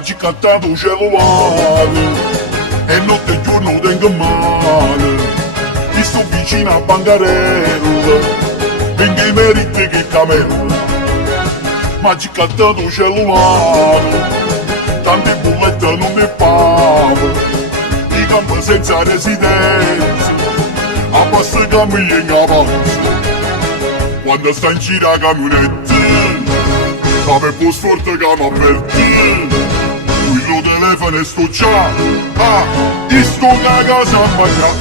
Oggi cantato un cellulare e notte e giorno tengo male. Ti sto vicino a bancarella, perché meriti che camella. Ma oggi cantato un cellulare, tante bollette non ne pago. I campi senza residenza, a bassa cammina in avanza. Quando sta in giro a camionette, come più forte che mi avverte. Quello telefono sto già, sto da casa a mangiare.